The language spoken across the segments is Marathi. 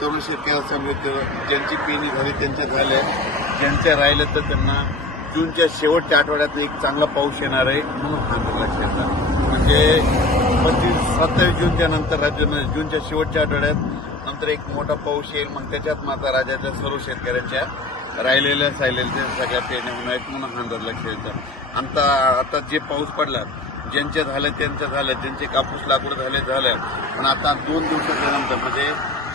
सर्व शेतकऱ्याला समृद्ध ज्यांची पेरणी झाली त्यांच्या झाल्या. ज्यांच्या राहिल्या तर त्यांना जूनच्या शेवटच्या आठवड्यात एक चांगला पाऊस येणार आहे म्हणून हा अंदाज लक्षात म्हणजे पंचवीस सत्तावीस जूनच्या नंतर राज्य जूनच्या शेवटच्या आठवड्यात नंतर एक मोठा पाऊस येईल. मग त्याच्यात माझा राज्याच्या सर्व शेतकऱ्यांच्या राहिलेल्या सायलेल्या सगळ्या पेरण्या होणार आहेत म्हणून हा अंदाज लक्षात घ्यायचा आता आता जे पाऊस पडला ज्यांच्या झाल्या त्यांच्या झालं ज्यांचे कापूस लागवड झाले झाल्या पण आता दोन दिवसाच्या नंतर म्हणजे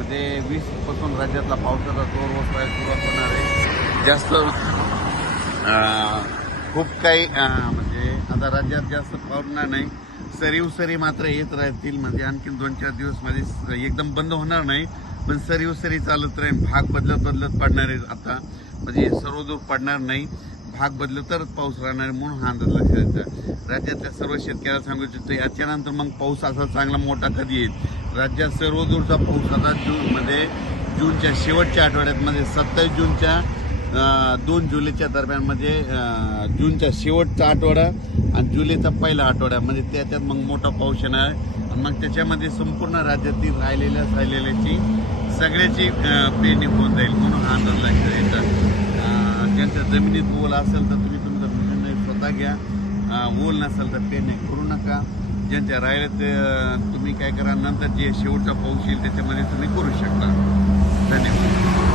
म्हणजे वीसपासून राज्यातला पावसाचा जोर ओसरायला सुरुवात होणार आहे. जास्त खूप काही म्हणजे आता राज्यात जास्त पावणार नाही. सरीव सरी मात्र येत राहतील म्हणजे आणखीन दोन चार दिवस माझे एकदम बंद होणार नाही. पण सरीव सरी चालत राहील भाग बदलत बदलत पडणार आहे आता. म्हणजे सर्वदूर पडणार नाही. भाग बदलत तरच पाऊस राहणार म्हणून हा अंदाज लक्षात राज्यातल्या सर्व शेतकऱ्याला सांगू इच्छितो याच्यानंतर मग पाऊस असा चांगला मोठा कधी येईल? राज्यात सर्व दूरचा पाऊस आता जूनमध्ये जूनच्या शेवटच्या आठवड्यात म्हणजे सत्तावीस जूनच्या दोन जुलैच्या दरम्यान म्हणजे जूनचा शेवटचा आठवडा आणि जुलैचा पहिला आठवडा. म्हणजे त्याच्यात मग मोठा पाऊस येणार आणि मग त्याच्यामध्ये संपूर्ण राज्यातील राहिलेल्या राहिलेल्याची सगळ्याची पेरणी होऊन जाईल म्हणून हा अंदाज लक्षात येतात ज्यांच्या जमिनीत ओल असेल तर तुम्ही तुमचा निर्णय स्वतः घ्या. ओल नसेल तर पेरणी करू नका. ज्यांच्या राहिले ते तुम्ही काय करा नंतर जे शेवटचा पाऊस येईल त्याच्यामध्ये तुम्ही करू शकता. धन्यवाद.